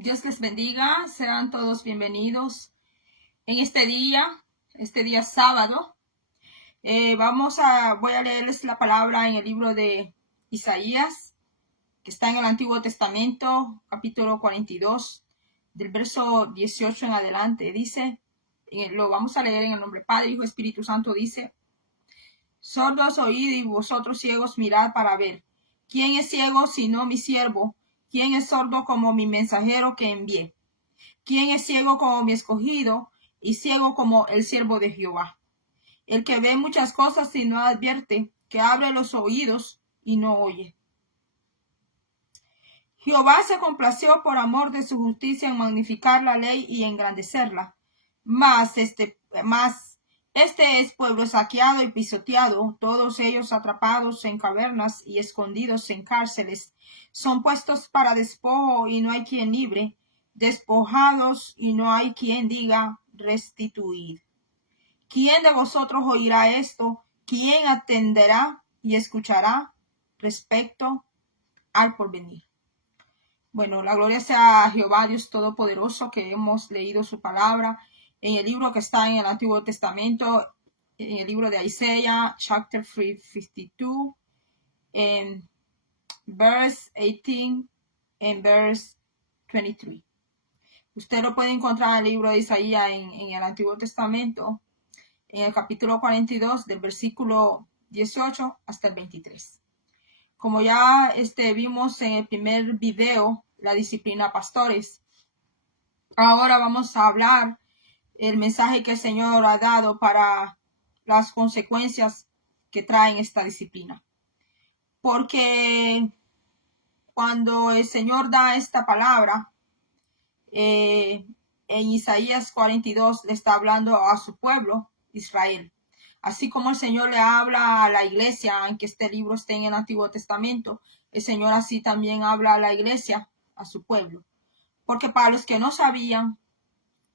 Dios les bendiga, sean todos bienvenidos en este día sábado. Voy a leerles la palabra en el libro de Isaías, que está en el Antiguo Testamento, capítulo 42, del verso 18 en adelante. Dice, lo vamos a leer en el nombre Padre, Hijo, Espíritu Santo. Dice: sordos oíd y vosotros ciegos mirad para ver. ¿Quién es ciego sino mi siervo? ¿Quién es sordo como mi mensajero que envié? ¿Quién es ciego como mi escogido y ciego como el siervo de Jehová? El que ve muchas cosas y no advierte, que abre los oídos y no oye. Jehová se complació por amor de su justicia en magnificar la ley y engrandecerla. Mas este es pueblo saqueado y pisoteado, todos ellos atrapados en cavernas y escondidos en cárceles. Son puestos para despojo y no hay quien libre, despojados y no hay quien diga restituid. ¿Quién de vosotros oirá esto? ¿Quién atenderá y escuchará respecto al porvenir? Bueno, la gloria sea a Jehová, Dios Todopoderoso, que hemos leído su palabra en el libro que está en el Antiguo Testamento, en el libro de Isaías, chapter 52, en verse 18, en verse 23. Usted lo puede encontrar en el libro de Isaías en el Antiguo Testamento, en el capítulo 42, del versículo 18 hasta el 23. Como ya vimos en el primer video, la disciplina pastores, ahora vamos a hablar el mensaje que el Señor ha dado para las consecuencias que traen esta disciplina. Porque cuando el Señor da esta palabra, en Isaías 42 le está hablando a su pueblo, Israel. Así como el Señor le habla a la iglesia, aunque este libro esté en el Antiguo Testamento, el Señor así también habla a la iglesia, a su pueblo. Porque para los que no sabían,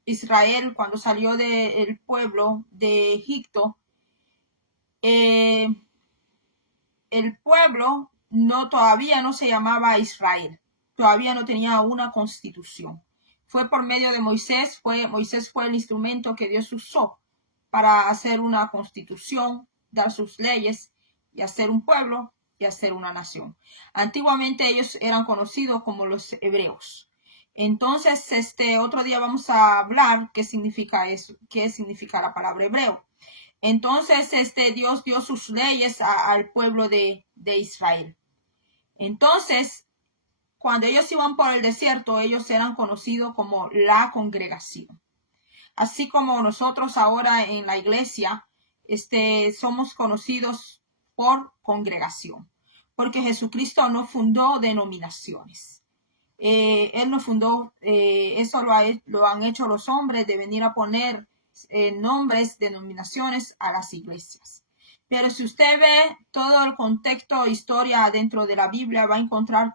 Israel, cuando salió del pueblo de Egipto, el pueblo todavía no se llamaba Israel, todavía no tenía una constitución. Fue por medio de Moisés, Moisés fue el instrumento que Dios usó para hacer una constitución, dar sus leyes y hacer un pueblo y hacer una nación. Antiguamente ellos eran conocidos como los hebreos. Entonces, otro día vamos a hablar qué significa eso, qué significa la palabra hebreo. Entonces, Dios dio sus leyes al pueblo de Israel. Entonces, cuando ellos iban por el desierto, ellos eran conocidos como la congregación. Así como nosotros ahora en la iglesia, somos conocidos por congregación. Porque Jesucristo no fundó denominaciones. Él no fundó, eso lo han hecho los hombres, de venir a poner nombres, denominaciones a las iglesias. Pero si usted ve todo el contexto, historia dentro de la Biblia, va a encontrar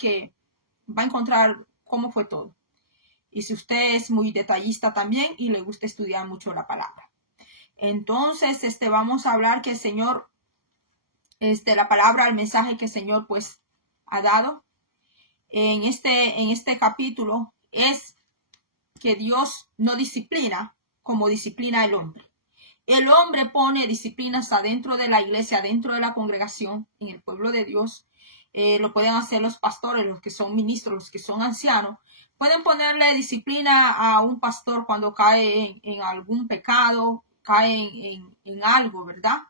cómo fue todo. Y si usted es muy detallista también y le gusta estudiar mucho la palabra. Entonces, vamos a hablar que el Señor, la palabra, el mensaje que el Señor pues ha dado en este capítulo es que Dios no disciplina como disciplina el hombre. El hombre pone disciplinas adentro de la iglesia, dentro de la congregación, en el pueblo de Dios. Lo pueden hacer los pastores, los que son ministros, los que son ancianos. Pueden ponerle disciplina a un pastor cuando cae en algún pecado, cae en algo, ¿verdad?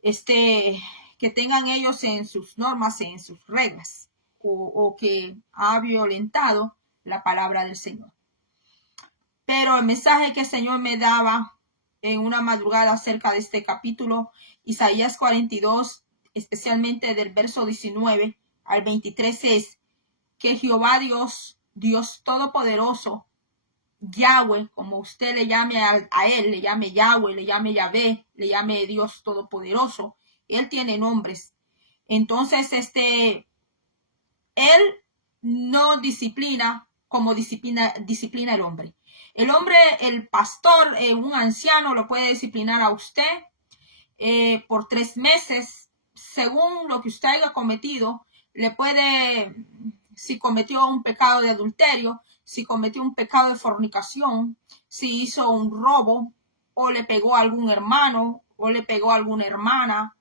Que tengan ellos en sus normas, en sus reglas, o que ha violentado la palabra del Señor. Pero el mensaje que el Señor me daba en una madrugada acerca de este capítulo, Isaías 42, especialmente del verso 19 al 23, es que Jehová Dios Todopoderoso, Yahweh, como usted le llame a él, le llame Yahweh, le llame Yahvé, le llame Dios Todopoderoso, él tiene nombres. Entonces, él no disciplina como disciplina el hombre. El hombre, el pastor, un anciano lo puede disciplinar a usted por 3 meses, según lo que usted haya cometido. Le puede si cometió un pecado de adulterio, si cometió un pecado de fornicación, si hizo un robo, o le pegó a algún hermano, o le pegó a alguna hermana,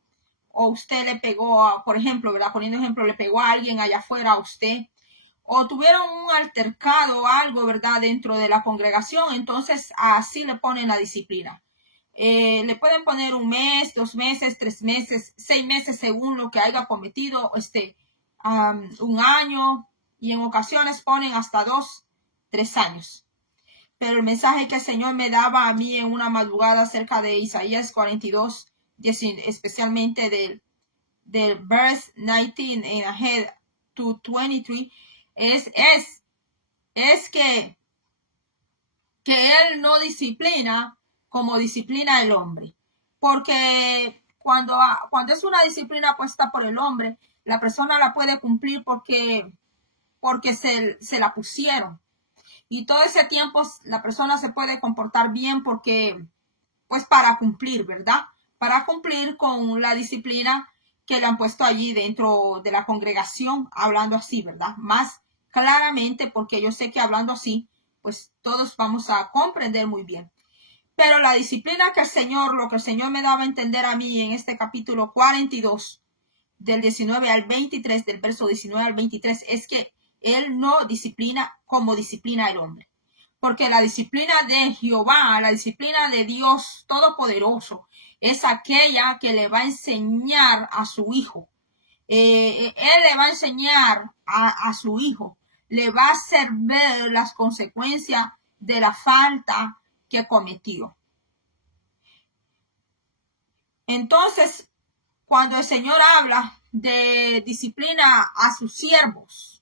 o usted le pegó, por ejemplo, ¿verdad? Poniendo ejemplo, le pegó a alguien allá afuera a usted, o tuvieron un altercado o algo, ¿verdad? Dentro de la congregación, entonces así le ponen la disciplina. Le pueden poner 1 mes, 2 meses, 3 meses, 6 meses según lo que haya cometido, 1 año, y en ocasiones ponen hasta 2, 3 años. Pero el mensaje que el Señor me daba a mí en una madrugada acerca de Isaías 42, especialmente del verse 19 and ahead to 23, es que Él no disciplina como disciplina el hombre. Porque cuando es una disciplina puesta por el hombre, la persona la puede cumplir porque se la pusieron. Y todo ese tiempo la persona se puede comportar bien porque, pues para cumplir, ¿verdad? Para cumplir con la disciplina que le han puesto allí dentro de la congregación, hablando así, ¿verdad? Más claramente, porque yo sé que hablando así, pues todos vamos a comprender muy bien. Pero la disciplina que lo que el Señor me daba a entender a mí en este capítulo 42, del 19 al 23, del verso 19 al 23, es que Él no disciplina como disciplina el hombre. Porque la disciplina de Jehová, la disciplina de Dios Todopoderoso, es aquella que le va a enseñar a su hijo. Él le va a enseñar a su hijo, le va a hacer ver las consecuencias de la falta que cometió. Entonces, cuando el Señor habla de disciplina a sus siervos,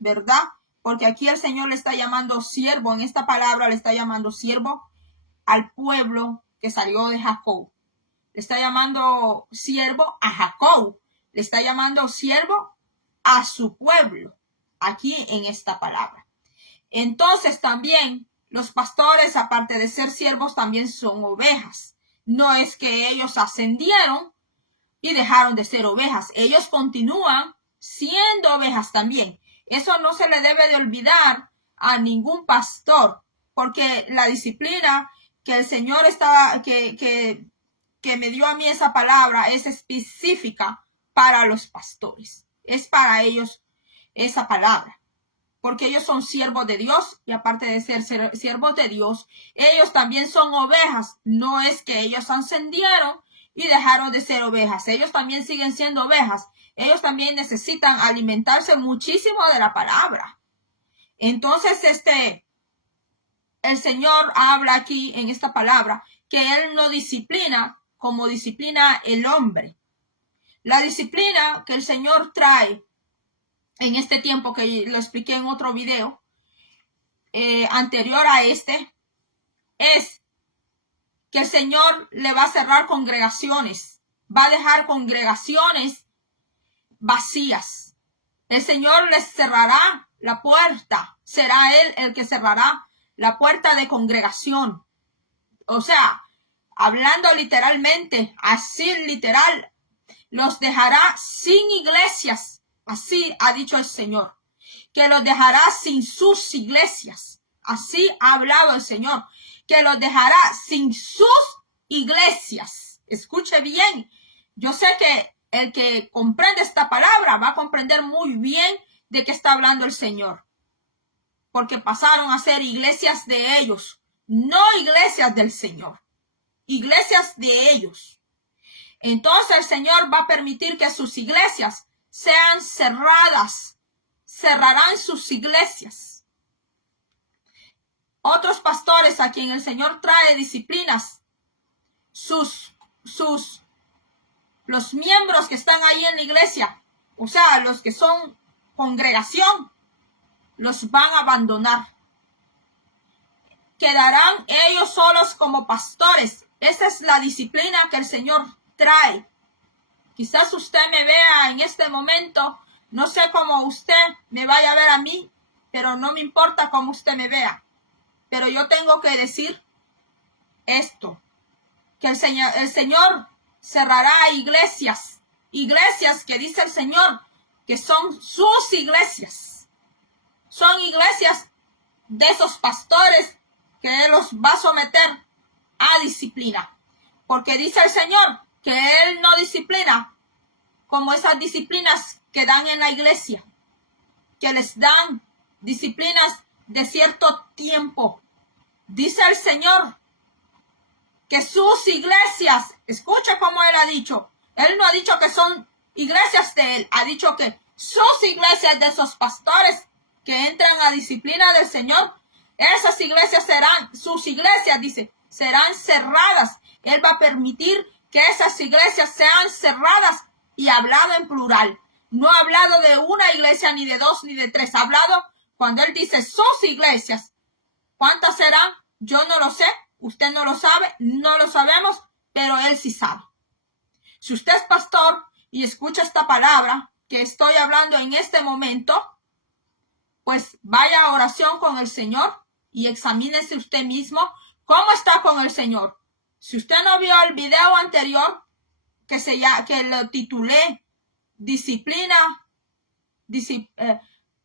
¿verdad? Porque aquí el Señor le está llamando siervo, en esta palabra le está llamando siervo al pueblo que salió de Jacob. Le está llamando siervo a Jacob, le está llamando siervo a su pueblo, aquí en esta palabra. Entonces también los pastores, aparte de ser siervos, también son ovejas. No es que ellos ascendieron y dejaron de ser ovejas. Ellos continúan siendo ovejas también. Eso no se le debe de olvidar a ningún pastor, porque la disciplina que el Señor que me dio a mí esa palabra es específica para los pastores. Es para ellos esa palabra, porque ellos son siervos de Dios, y aparte de ser siervos de Dios, ellos también son ovejas. No es que ellos ascendieron y dejaron de ser ovejas. Ellos también siguen siendo ovejas. Ellos también necesitan alimentarse muchísimo de la palabra. Entonces, el Señor habla aquí en esta palabra que Él no disciplina como disciplina el hombre. La disciplina que el Señor trae en este tiempo, que lo expliqué en otro video anterior a este, es que el Señor le va a cerrar congregaciones, va a dejar congregaciones vacías. El Señor les cerrará la puerta, será Él el que cerrará la puerta de congregación. O sea, hablando literalmente, así literal, los dejará sin iglesias. Así ha dicho el Señor, que los dejará sin sus iglesias. Así ha hablado el Señor, que los dejará sin sus iglesias. Escuche bien. Yo sé que el que comprende esta palabra va a comprender muy bien de qué está hablando el Señor. Porque pasaron a ser iglesias de ellos, no iglesias del Señor. Iglesias de ellos. Entonces el Señor va a permitir que sus iglesias sean cerradas. Cerrarán sus iglesias. Otros pastores a quien el Señor trae disciplinas, los miembros que están ahí en la iglesia, o sea, los que son congregación, los van a abandonar. Quedarán ellos solos como pastores. Esa es la disciplina que el Señor trae. Quizás usted me vea en este momento, no sé cómo usted me vaya a ver a mí, pero no me importa cómo usted me vea. Pero yo tengo que decir esto, que el Señor cerrará iglesias que dice el Señor que son sus iglesias. son iglesias de esos pastores que Él los va a someter a disciplina. Porque dice el Señor que Él no disciplina como esas disciplinas que dan en la iglesia, que les dan disciplinas de cierto tiempo. Dice el Señor que sus iglesias, escucha cómo Él ha dicho, Él no ha dicho que son iglesias de Él, ha dicho que sus iglesias de esos pastores que entran a disciplina del Señor, esas iglesias serán, sus iglesias, dice, serán cerradas. Él va a permitir que esas iglesias sean cerradas, y ha hablado en plural. No ha hablado de una iglesia, ni de dos, ni de tres. Ha hablado cuando Él dice sus iglesias. ¿Cuántas serán? Yo no lo sé. Usted no lo sabe. No lo sabemos. Pero Él sí sabe. Si usted es pastor y escucha esta palabra que estoy hablando en este momento, pues vaya a oración con el Señor y examínese usted mismo cómo está con el Señor. Si usted no vio el video anterior que lo titulé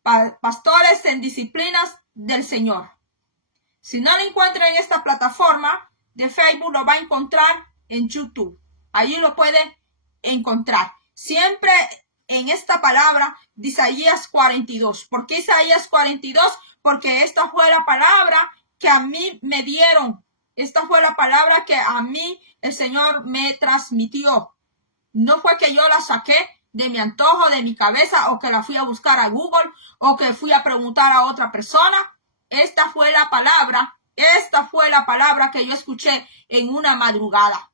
Pastores en Disciplinas del Señor. Si no lo encuentra en esta plataforma de Facebook, lo va a encontrar en YouTube. Allí lo puede encontrar. Siempre en esta palabra de Isaías 42. ¿Por qué Isaías 42? Porque esta fue la palabra que a mí me dieron. Esta fue la palabra que a mí el Señor me transmitió. No fue que yo la saqué de mi antojo, de mi cabeza, o que la fui a buscar a Google, o que fui a preguntar a otra persona. Esta fue la palabra que yo escuché en una madrugada.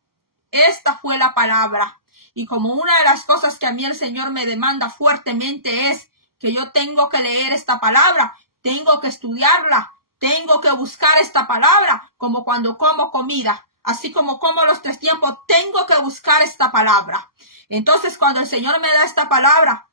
Esta fue la palabra. Y como una de las cosas que a mí el Señor me demanda fuertemente es que yo tengo que leer esta palabra, tengo que estudiarla, tengo que buscar esta palabra, como cuando como comida. Así como los 3 tiempos, tengo que buscar esta palabra. Entonces, cuando el Señor me da esta palabra,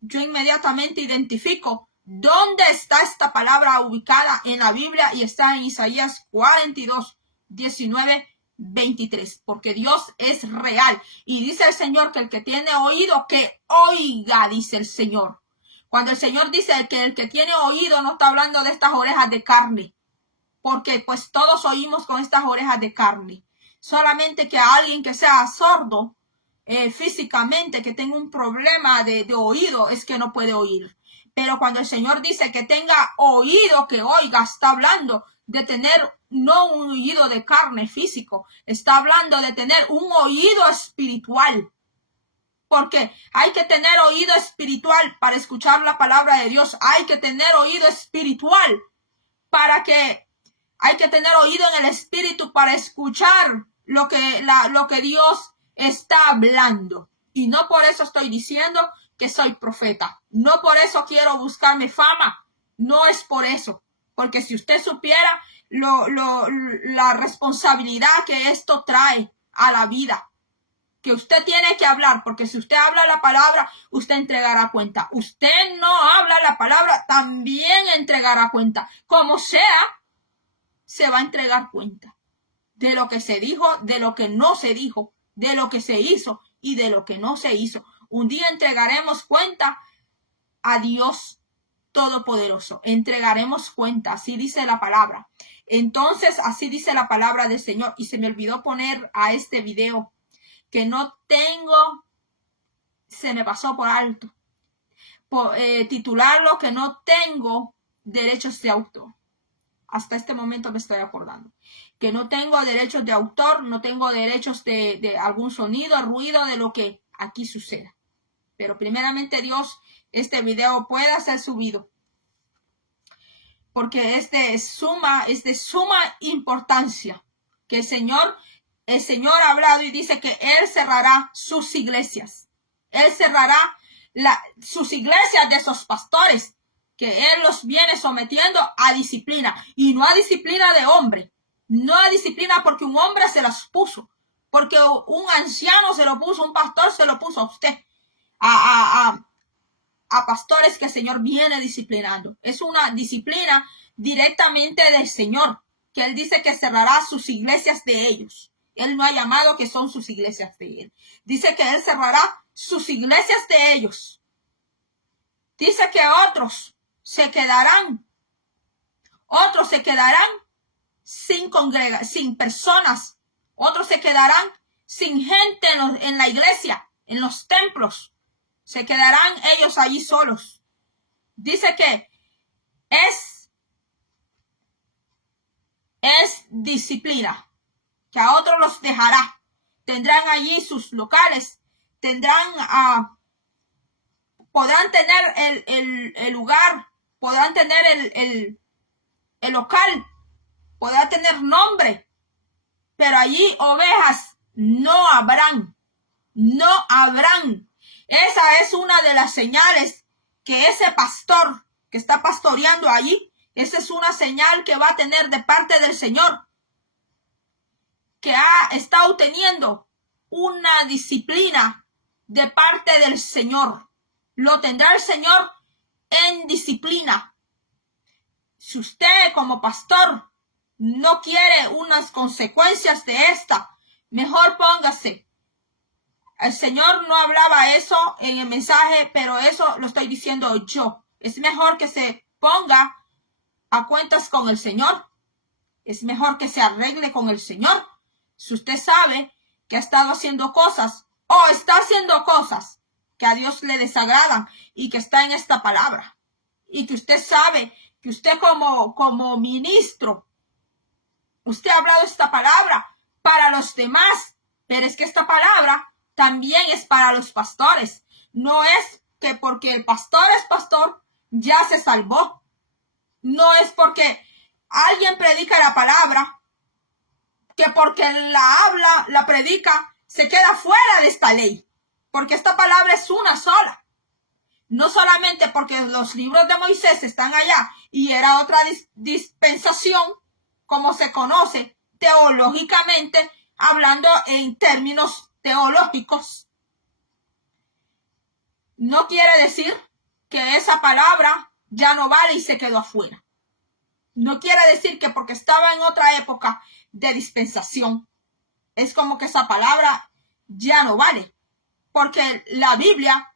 yo inmediatamente identifico dónde está esta palabra ubicada en la Biblia, y está en Isaías 42, 19, 23. Porque Dios es real. Y dice el Señor que el que tiene oído, que oiga, dice el Señor. Cuando el Señor dice que el que tiene oído, no está hablando de estas orejas de carne. Porque pues todos oímos con estas orejas de carne. Solamente que a alguien que sea sordo físicamente, que tenga un problema de oído, es que no puede oír. Pero cuando el Señor dice que tenga oído, que oiga, está hablando de tener no un oído de carne físico, está hablando de tener un oído espiritual. Porque hay que tener oído espiritual para escuchar la palabra de Dios. Hay que tener oído espiritual hay que tener oído en el espíritu para escuchar lo que Dios está hablando. Y no por eso estoy diciendo que soy profeta. No por eso quiero buscarme fama. No es por eso. Porque si usted supiera la responsabilidad que esto trae a la vida, que usted tiene que hablar, porque si usted habla la palabra, usted entregará cuenta. Usted no habla la palabra, también entregará cuenta. Como sea, se va a entregar cuenta de lo que se dijo, de lo que no se dijo, de lo que se hizo y de lo que no se hizo. Un día entregaremos cuenta a Dios Todopoderoso. Entregaremos cuenta, así dice la palabra. Entonces, así dice la palabra del Señor. Y se me olvidó poner a este video que no tengo, se me pasó por alto, titularlo que no tengo derechos de autor. Hasta este momento me estoy acordando que no tengo derechos de autor, no tengo derechos de algún sonido, ruido, de lo que aquí suceda. Pero primeramente Dios, este video pueda ser subido, porque es de suma importancia que el Señor ha hablado y dice que Él cerrará sus iglesias. Él cerrará sus iglesias de esos pastores, que Él los viene sometiendo a disciplina, y no a disciplina de hombre, no a disciplina porque un hombre se las puso, porque un anciano se lo puso, un pastor se lo puso a usted, a pastores que el Señor viene disciplinando. Es una disciplina directamente del Señor, que Él dice que cerrará sus iglesias de ellos. Él no ha llamado que son sus iglesias de Él. Dice que Él cerrará sus iglesias de ellos. Dice que otros se quedarán. Otros se quedarán sin personas. Otros se quedarán sin gente en la iglesia, en los templos. Se quedarán ellos allí solos. Dice que es disciplina, que a otros los dejará. Tendrán allí sus locales, podrán tener el lugar, podrán tener el local, podrá tener nombre, pero allí ovejas no habrán. Esa es una de las señales que ese pastor que está pastoreando allí, esa es una señal que va a tener de parte del Señor, que ha estado teniendo una disciplina de parte del Señor. Lo tendrá el Señor en disciplina. Si usted como pastor no quiere unas consecuencias de esta, mejor póngase. El Señor no hablaba eso en el mensaje, pero eso lo estoy diciendo yo. Es mejor que se ponga a cuentas con el Señor. Es mejor que se arregle con el Señor. Si usted sabe que ha estado haciendo cosas o está haciendo cosas que a Dios le desagradan y que está en esta palabra, y que usted sabe que usted como ministro, usted ha hablado esta palabra para los demás, pero es que esta palabra también es para los pastores. No es que porque el pastor es pastor ya se salvó. No es porque alguien predica la palabra que porque la predica, se queda fuera de esta ley. Porque esta palabra es una sola. No solamente porque los libros de Moisés están allá y era otra dispensación, como se conoce teológicamente, hablando en términos teológicos. No quiere decir que esa palabra ya no vale y se quedó afuera. No quiere decir que porque estaba en otra época de dispensación, es como que esa palabra ya no vale. Porque la Biblia,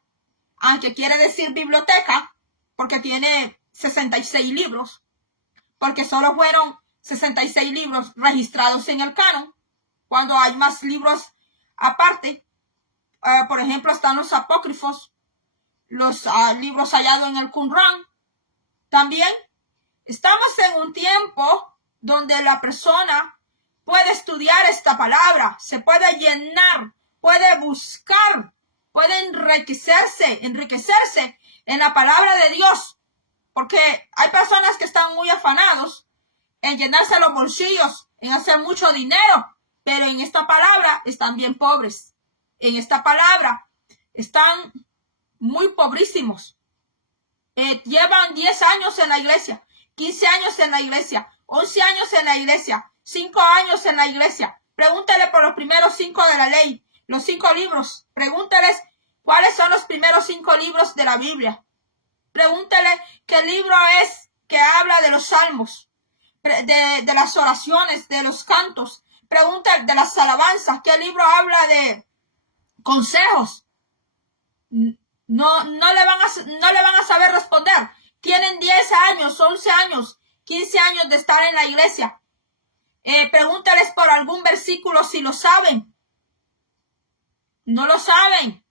aunque quiere decir biblioteca, porque tiene 66 libros, porque solo fueron 66 libros registrados en el canon, cuando hay más libros aparte. Por ejemplo, están los apócrifos, los libros hallados en el Qumran. También estamos en un tiempo donde la persona puede estudiar esta palabra, se puede llenar, puede buscar, puede enriquecerse en la palabra de Dios. Porque hay personas que están muy afanados en llenarse los bolsillos, en hacer mucho dinero, pero en esta palabra están bien pobres. En esta palabra están muy pobrísimos. Llevan 10 años en la iglesia, 15 años en la iglesia, 11 años en la iglesia, 5 años en la iglesia. Pregúntale por los primeros 5 de la ley, los 5 libros. Pregúntales cuáles son los primeros 5 libros de la Biblia. Pregúntale qué libro es que habla de los salmos, de las oraciones, de los cantos. Pregúntale de las alabanzas, qué libro habla de consejos. No le van a saber responder. Tienen 10 años, 11 años, 15 años de estar en la iglesia. Pregúntales por algún versículo si lo saben. No lo saben.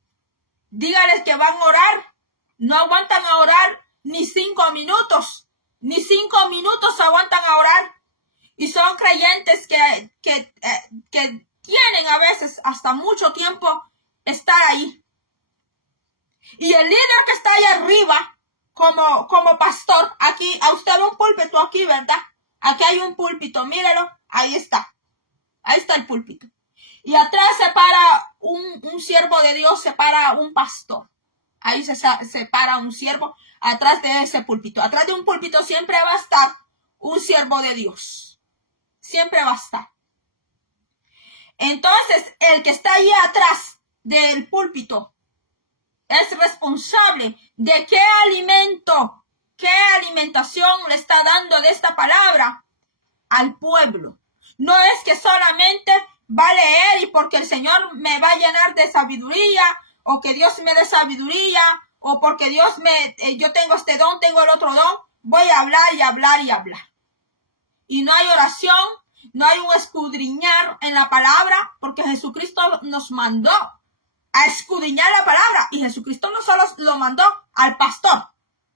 Dígales que van a orar. No aguantan a orar ni 5 minutos. Ni 5 minutos aguantan a orar. Y son creyentes que tienen a veces hasta mucho tiempo estar ahí. Y el líder que está ahí arriba, como pastor, aquí, a usted ve un púlpito aquí, ¿verdad? Aquí hay un púlpito, mírelo, ahí está. Ahí está el púlpito. Y atrás se para un siervo de Dios, se para un pastor. Ahí se para un siervo atrás de ese púlpito. Atrás de un púlpito siempre va a estar un siervo de Dios. Siempre va a estar. Entonces, el que está ahí atrás del púlpito es responsable de qué alimentación le está dando de esta palabra al pueblo. No es que solamente va a leer y porque el Señor me va a llenar de sabiduría o que Dios me dé sabiduría o porque yo tengo este don, tengo el otro don, voy a hablar y hablar y hablar. Y no hay oración, no hay un escudriñar en la palabra, porque Jesucristo nos mandó a escudriñar la palabra. Y Jesucristo no solo lo mandó al pastor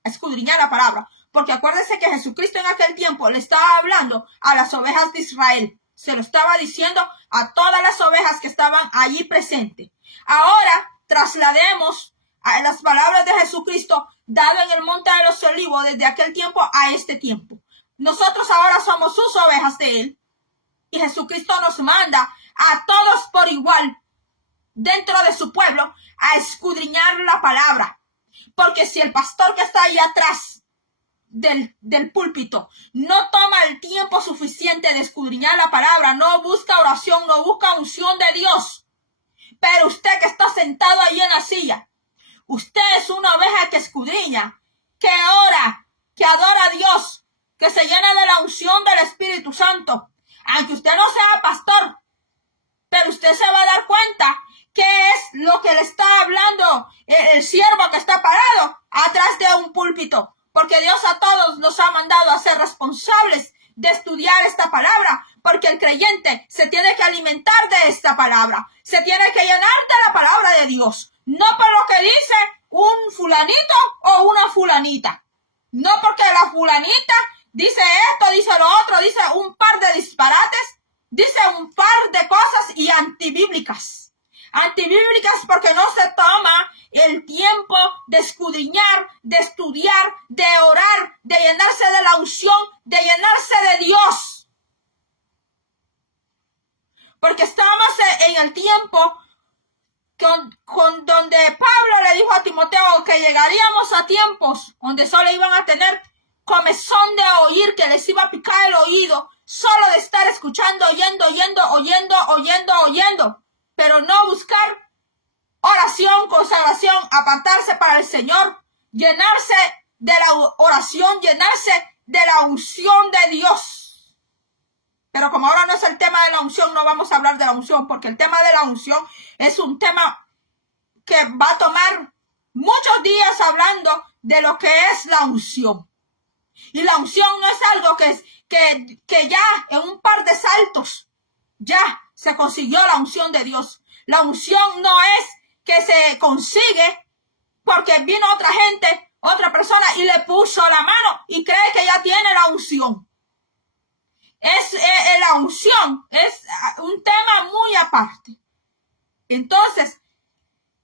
a escudriñar la palabra, porque acuérdense que Jesucristo en aquel tiempo le estaba hablando a las ovejas de Israel. Se lo estaba diciendo a todas las ovejas que estaban allí presentes. Ahora traslademos a las palabras de Jesucristo dado en el monte de los olivos desde aquel tiempo a este tiempo. Nosotros ahora somos sus ovejas de él. Y Jesucristo nos manda a todos por igual dentro de su pueblo a escudriñar la palabra. Porque si el pastor que está ahí atrás del púlpito no toma el tiempo suficiente de escudriñar la palabra, no busca oración, no busca unción de Dios, pero usted que está sentado ahí en la silla, usted es una oveja que escudriña, que ora, que adora a Dios, que se llena de la unción del Espíritu Santo. Aunque usted no sea pastor, pero usted se va a dar cuenta qué es lo que le está hablando el siervo que está parado atrás de un púlpito. Porque Dios a todos nos ha mandado a ser responsables de estudiar esta palabra, porque el creyente se tiene que alimentar de esta palabra, se tiene que llenar de la palabra de Dios, no por lo que dice un fulanito o una fulanita, no porque la fulanita dice esto, dice lo otro, dice un par de disparates, dice un par de cosas y antibíblicas porque no se toma el tiempo de escudriñar, de estudiar, de orar, de llenarse de la unción, de llenarse de Dios. Porque estamos en el tiempo donde Pablo le dijo a Timoteo que llegaríamos a tiempos donde solo iban a tener comezón de oír, que les iba a picar el oído, solo de estar escuchando, oyendo, pero no buscar oración, consagración, apartarse para el Señor, llenarse de la oración, llenarse de la unción de Dios. Pero como ahora no es el tema de la unción, no vamos a hablar de la unción, porque el tema de la unción es un tema que va a tomar muchos días hablando de lo que es la unción. Y la unción no es algo que ya en un par de saltos ya se consiguió la unción de Dios. La unción no es que se consigue porque vino otra gente, otra persona y le puso la mano y cree que ya tiene la unción. La unción es un tema muy aparte. Entonces,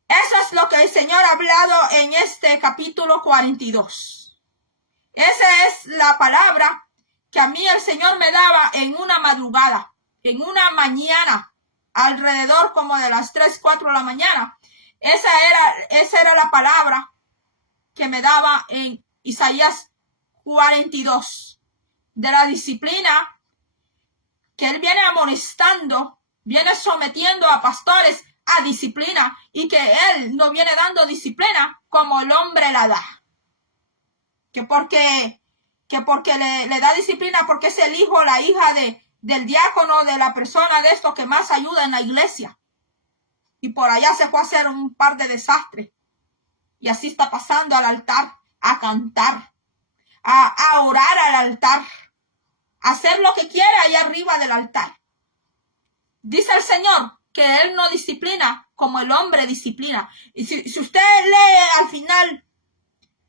eso es lo que el Señor ha hablado en este capítulo 42. Esa es la palabra que a mí el Señor me daba en una madrugada, en una mañana, alrededor como de las 3, 4 de la mañana. Esa era la palabra que me daba en Isaías 42, de la disciplina que Él viene amonestando, viene sometiendo a pastores a disciplina, y que Él no viene dando disciplina como el hombre la da. Que porque le da disciplina porque es el hijo o la hija del diácono, de la persona de esto que más ayuda en la iglesia. Y por allá se fue a hacer un par de desastres. Y así está pasando al altar, a cantar, a orar al altar, a hacer lo que quiera ahí arriba del altar. Dice el Señor que Él no disciplina como el hombre disciplina. Y si usted lee al final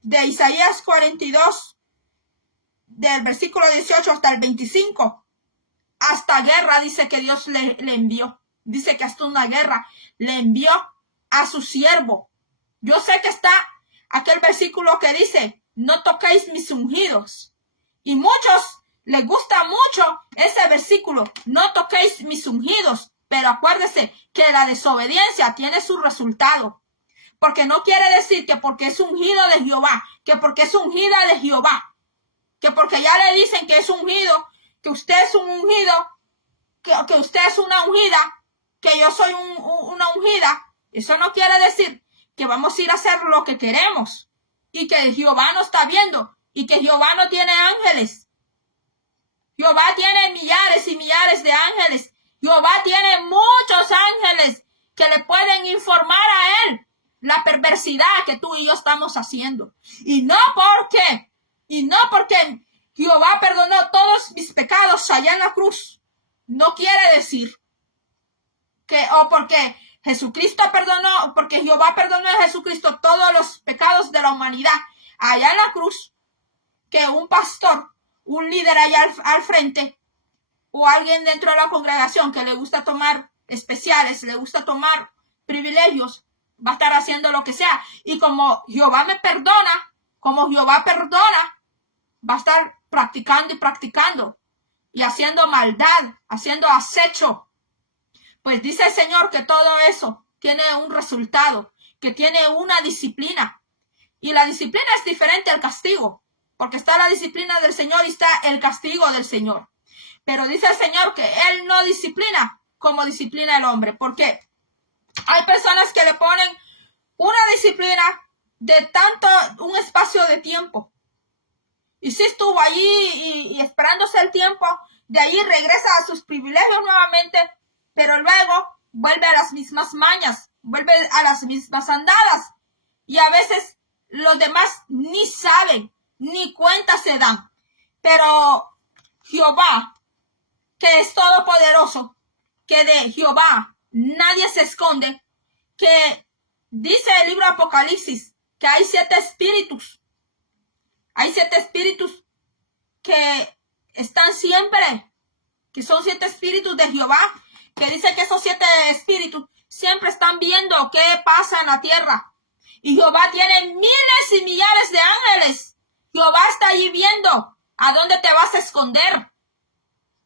de Isaías 42, del versículo 18 hasta el 25, hasta guerra dice que Dios le envió. Dice que hasta una guerra le envió a su siervo. Yo sé que está aquel versículo que dice, no toquéis mis ungidos. Y muchos les gusta mucho ese versículo, no toquéis mis ungidos. Pero acuérdese que la desobediencia tiene su resultado. Porque no quiere decir que porque es ungido de Jehová, que porque es ungida de Jehová, que porque ya le dicen que es ungido, que usted es un ungido, que usted es una ungida, que yo soy una ungida. Eso no quiere decir que vamos a ir a hacer lo que queremos y que Jehová no está viendo y que Jehová no tiene ángeles. Jehová tiene millares y millares de ángeles. Jehová tiene muchos ángeles que le pueden informar a Él la perversidad que tú y yo estamos haciendo. Y no porque Jehová perdonó todos mis pecados allá en la cruz. No quiere decir que, o porque Jesucristo perdonó, porque Jehová perdonó a Jesucristo todos los pecados de la humanidad allá en la cruz, que un pastor, un líder allá al frente, o alguien dentro de la congregación que le gusta tomar especiales, le gusta tomar privilegios, va a estar haciendo lo que sea. Y como Jehová me perdona, va a estar practicando y haciendo maldad, haciendo acecho. Pues dice el Señor que todo eso tiene un resultado, que tiene una disciplina. Y la disciplina es diferente al castigo, porque está la disciplina del Señor y está el castigo del Señor. Pero dice el Señor que Él no disciplina como disciplina el hombre, porque hay personas que le ponen una disciplina de un espacio de tiempo. Y si estuvo allí y esperándose el tiempo, de allí regresa a sus privilegios nuevamente, pero luego vuelve a las mismas mañas, vuelve a las mismas andadas. Y a veces los demás ni saben, ni cuenta se dan. Pero Jehová, que es todopoderoso, que de Jehová nadie se esconde, que dice el libro Apocalipsis que hay 7 espíritus. Hay 7 espíritus que están siempre, que son 7 espíritus de Jehová, que dice que esos 7 espíritus siempre están viendo qué pasa en la tierra. Y Jehová tiene miles y millares de ángeles. Jehová está allí viendo a dónde te vas a esconder.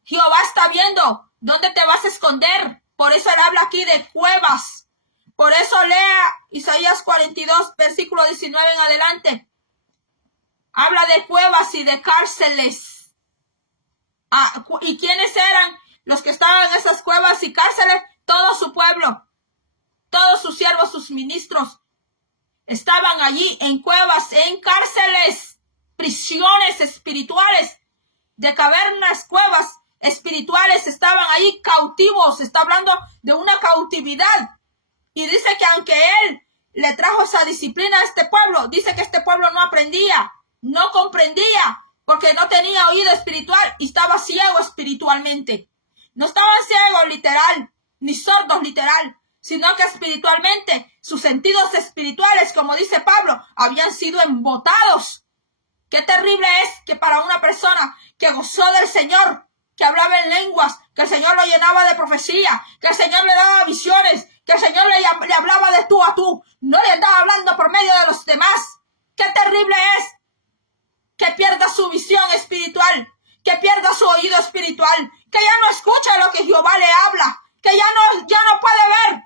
Jehová está viendo dónde te vas a esconder. Por eso él habla aquí de cuevas. Por eso lea Isaías 42, versículo 19 en adelante. Habla de cuevas y de cárceles. ¿Y quiénes eran los que estaban en esas cuevas y cárceles? Todo su pueblo, todos sus siervos, sus ministros, estaban allí en cuevas, en cárceles, prisiones espirituales, de cavernas, cuevas espirituales, estaban allí cautivos. Está hablando de una cautividad. Y dice que aunque él le trajo esa disciplina a este pueblo, dice que este pueblo no aprendía, no comprendía, porque no tenía oído espiritual y estaba ciego espiritualmente. No estaban ciegos literal, ni sordos literal, sino que espiritualmente sus sentidos espirituales, como dice Pablo, habían sido embotados. Qué terrible es que para una persona que gozó del Señor, que hablaba en lenguas, que el Señor lo llenaba de profecía, que el Señor le daba visiones, que el Señor le hablaba de tú a tú, no le andaba hablando por medio de los demás. Qué terrible es que pierda su visión espiritual, que pierda su oído espiritual, que ya no escucha lo que Jehová le habla, que ya no puede ver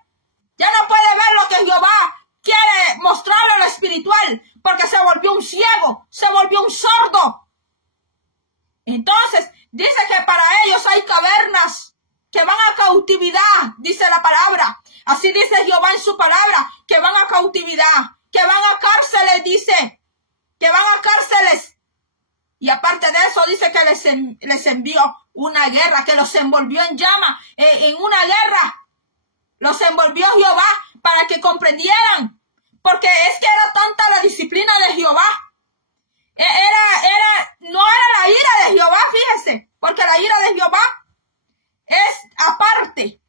lo que Jehová quiere mostrarle a lo espiritual, porque se volvió un ciego, se volvió un sordo. Entonces, dice que para ellos hay cavernas que van a cautividad, dice la palabra. Así dice Jehová en su palabra, que van a cautividad, que van a cárceles, dice, que van a cárceles. Y aparte de eso, dice que les envió una guerra, que los envolvió en llama, en una guerra. Los envolvió Jehová para que comprendieran, porque es que era tanta la disciplina de Jehová. No era la ira de Jehová, fíjese, porque la ira de Jehová es aparte.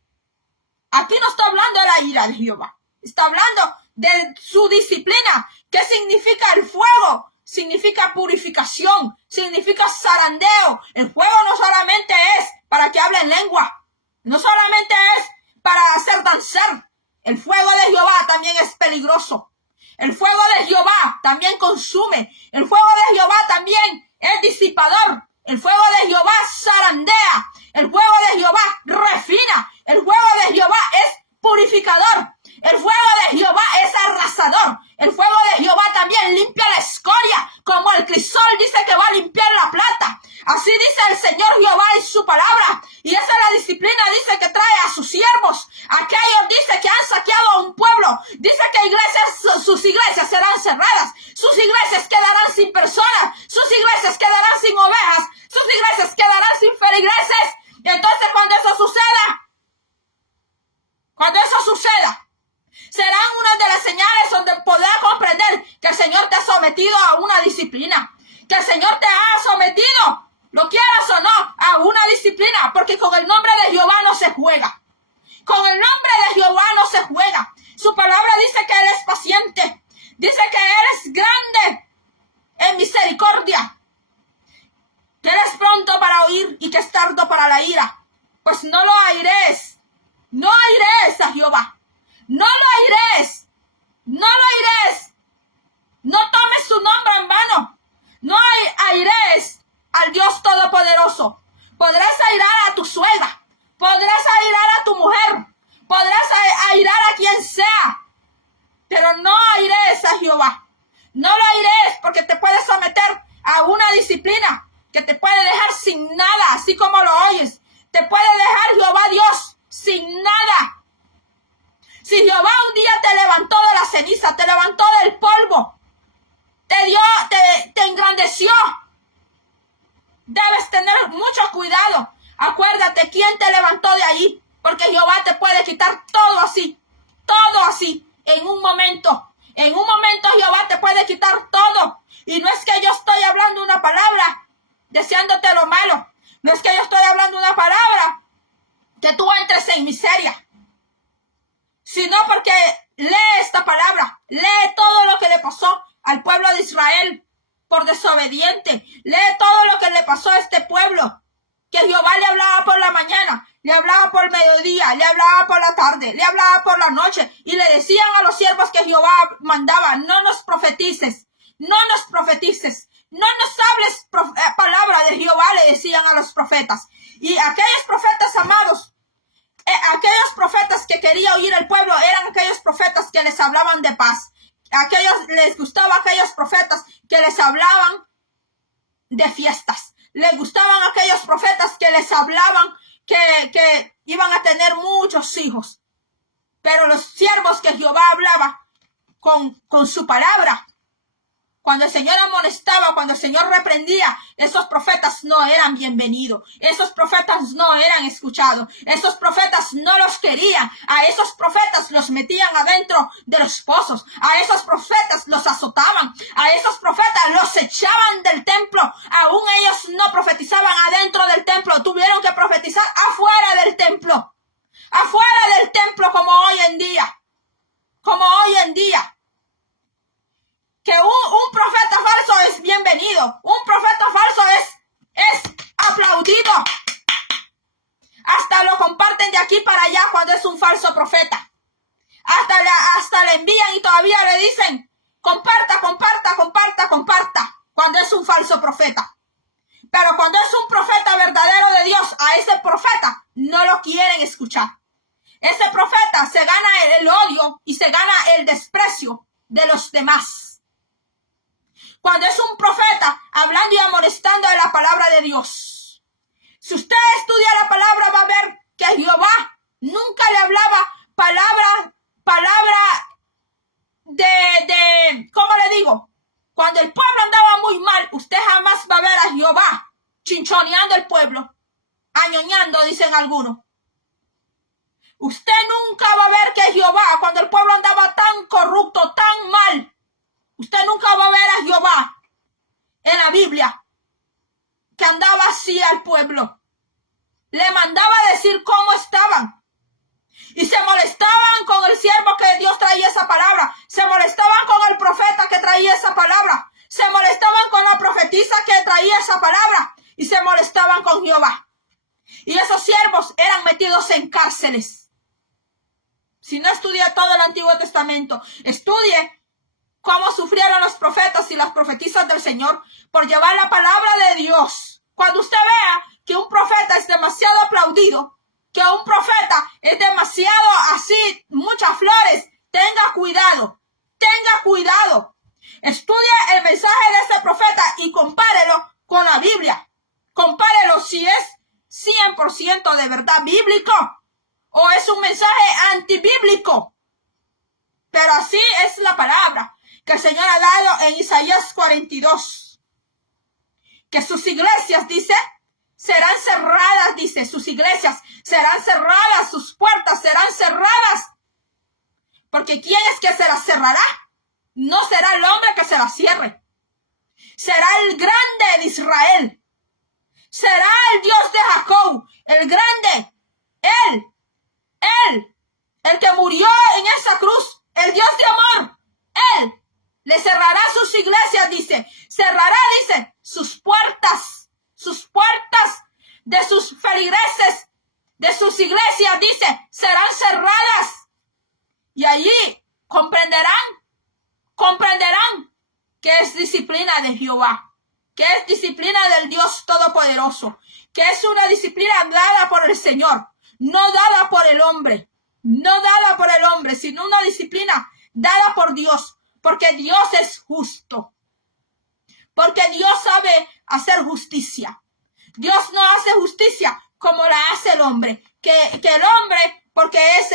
Aquí no está hablando de la ira de Jehová, está hablando de su disciplina. ¿Qué significa el fuego? Significa purificación, significa zarandeo. El fuego no solamente es para que hablen lengua, no solamente es para hacer danzar. El fuego de Jehová también es peligroso. El fuego de Jehová también consume. El fuego de Jehová también es disipador. El fuego de Jehová zarandea. El fuego de Jehová refina. El fuego de Jehová es purificador. El fuego de Jehová es arrasador. El fuego de Jehová también limpia la escoria, como el crisol dice que va a limpiar la plata. Así dice el Señor Jehová en su palabra. Y esa es la disciplina, dice, que trae a sus siervos. Aquellos, dice, que han saqueado a un pueblo. Dice que sus iglesias serán cerradas. Sus iglesias quedarán sin personas. Sus iglesias quedarán sin ovejas. Sus iglesias quedarán sin feligreses. Y entonces cuando eso suceda, serán una de las señales o disciplina, porque con el nombre de Jehová no se juega. Con el nombre de Jehová no se juega. Su palabra dice que Él es paciente. Dice que Él es grande en misericordia. Que Él es pronto para oír y que es tardo para la ira. Pues no lo aires. No aires a Jehová. No lo aires. No lo aires. No tomes su nombre en vano. No aires al Dios Todopoderoso. Podrás airar a tu suegra. Podrás airar a tu mujer. Podrás airar a quien sea. Pero no aires a Jehová. No lo aires porque te puedes someter a una disciplina que te puede dejar sin nada, así como lo oyes. Te puede dejar Jehová Dios sin nada. Si Jehová un día te levantó de la ceniza, te levantó del polvo, te engrandeció, debes tener mucho cuidado. Acuérdate quién te levantó de allí, porque Jehová te puede quitar todo así, en un momento. En un momento Jehová te puede quitar todo. Y no es que yo estoy hablando una palabra deseándote lo malo. No es que yo estoy hablando una palabra que tú entres en miseria. Sino porque lee esta palabra. Lee todo lo que le pasó al pueblo de Israel por desobediente. Lee todo lo que le pasó a este pueblo. Que Jehová le hablaba por la mañana, le hablaba por el mediodía, le hablaba por la tarde, le hablaba por la noche. Y le decían a los siervos que Jehová mandaba, no nos profetices, no nos profetices, no nos hables palabra de Jehová, le decían a los profetas. Y aquellos profetas amados, aquellos profetas que quería oír el pueblo, eran aquellos profetas que les hablaban de paz. Les gustaba aquellos profetas que les hablaban de fiestas. Les gustaban aquellos profetas que les hablaban que iban a tener muchos hijos. Pero los siervos que Jehová hablaba con su palabra, cuando el Señor amonestaba, cuando el Señor reprendía, esos profetas no eran bienvenidos. Esos profetas no eran escuchados. Esos profetas no los querían. A esos profetas los metían adentro de los pozos. A esos profetas los azotaban. A esos profetas los echaban del templo. Aún ellos no profetizaban adentro del templo. Tuvieron que profetizar afuera del templo. Afuera del templo como hoy en día. Como hoy en día. Que un profeta falso es bienvenido. Un profeta falso es aplaudido. Hasta lo comparten de aquí para allá cuando es un falso profeta. Hasta le envían y todavía le dicen, comparta, cuando es un falso profeta. Pero cuando es un profeta verdadero de Dios, a ese profeta no lo quieren escuchar. Ese profeta se gana el odio y se gana el desprecio de los demás. Cuando es un profeta hablando y amonestando de la palabra de Dios. Si usted estudia la palabra, va a ver que Jehová nunca le hablaba palabra de ¿cómo le digo? Cuando el pueblo andaba muy mal, usted jamás va a ver a Jehová chinchoneando el pueblo, añoñando, dicen algunos. Usted nunca va a ver que Jehová, cuando el pueblo andaba tan corrupto, tan mal, usted nunca va a ver a Jehová en la Biblia que andaba así al pueblo. Le mandaba a decir cómo estaban. Y se molestaban con el siervo que Dios traía esa palabra. Se molestaban con el profeta que traía esa palabra. Se molestaban con la profetisa que traía esa palabra. Y se molestaban con Jehová. Y esos siervos eran metidos en cárceles. Si no estudia todo el Antiguo Testamento, estudie cómo sufrieron los profetas y las profetisas del Señor por llevar la palabra de Dios. Cuando usted vea que un profeta es demasiado aplaudido, que un profeta es demasiado así, muchas flores, tenga cuidado, Estudie el mensaje de ese profeta y compárelo con la Biblia. Compárelo si es 100% de verdad bíblico o es un mensaje antibíblico. Pero así es la palabra que el Señor ha dado en Isaías 42. Que sus iglesias, dice, serán cerradas, dice, sus iglesias serán cerradas, sus puertas serán cerradas. Porque ¿quién es que se las cerrará? No será el hombre que se las cierre. Será el grande de Israel. Será el Dios de Jacob. el grande, Él, el que murió en esa cruz, el Dios de amor, Él le cerrará sus iglesias, dice, cerrará, dice, sus puertas de sus feligreses, de sus iglesias, dice, serán cerradas. Y allí comprenderán que es disciplina de Jehová, que es disciplina del Dios Todopoderoso, que es una disciplina dada por el Señor, no dada por el hombre, sino una disciplina dada por Dios, porque Dios es justo, porque Dios sabe hacer justicia. Dios no hace justicia como la hace el hombre, que el hombre, porque es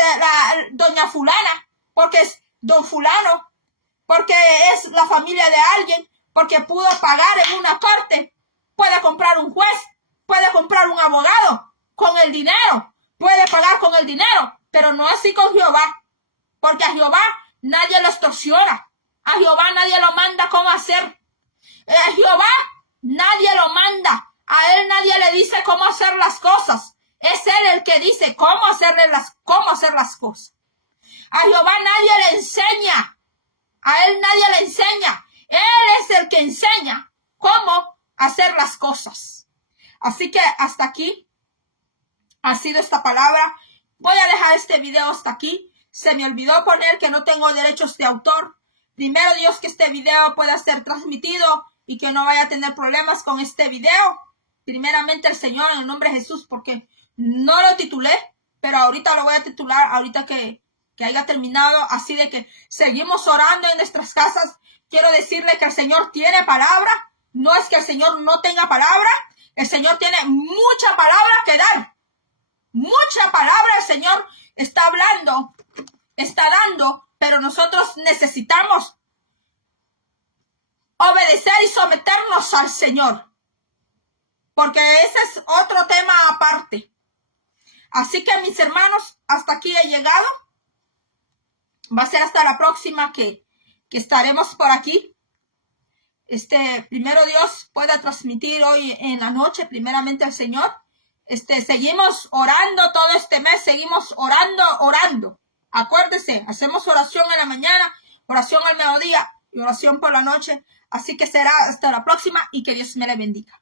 doña fulana, porque es don fulano, porque es la familia de alguien, porque pudo pagar en una corte, puede comprar un juez, puede comprar un abogado con el dinero, puede pagar con el dinero, pero no así con Jehová, porque a Jehová nadie lo extorsiona, a Jehová nadie lo manda cómo hacer, a Jehová nadie lo manda, a él nadie le dice cómo hacer las cosas, es él el que dice cómo hacer las cosas. A Jehová nadie le enseña, a él nadie le enseña, él es el que enseña cómo hacer las cosas. Así que hasta aquí ha sido esta palabra. Voy a dejar este video hasta aquí. Se me olvidó poner que no tengo derechos de autor. Primero Dios, que este video pueda ser transmitido y que no vaya a tener problemas con este video. Primeramente el Señor, en el nombre de Jesús, porque no lo titulé, pero ahorita lo voy a titular, ahorita que haya terminado. Así de que seguimos orando en nuestras casas. Quiero decirle que el Señor tiene palabra. No es que el Señor no tenga palabra. El Señor tiene mucha palabra que dar. Mucha palabra el Señor está hablando, está dando, pero nosotros necesitamos obedecer y someternos al Señor, porque ese es otro tema aparte. Así que, mis hermanos, hasta aquí he llegado. Va a ser hasta la próxima que estaremos por aquí. Primero Dios pueda transmitir hoy en la noche, primeramente al Señor. Seguimos orando todo este mes, seguimos orando. Acuérdense, hacemos oración en la mañana, oración al mediodía y oración por la noche. Así que será hasta la próxima y que Dios me le bendiga.